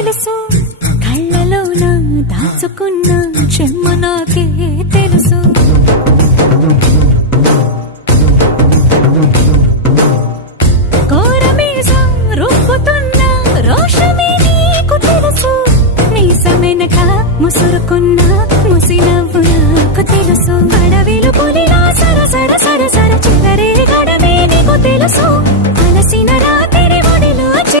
తెలుసు కళ్ళలోన దాచుకున్న చెమ్మ నాకే తెలుసు కోరమీసం రుబ్బుతున్న రోషమే నీకు తెలుసు మీసమెనక ముసురుకున్న ముసి నవ్వు నాకు తెలుసు అడవిలు పులిలా సరసర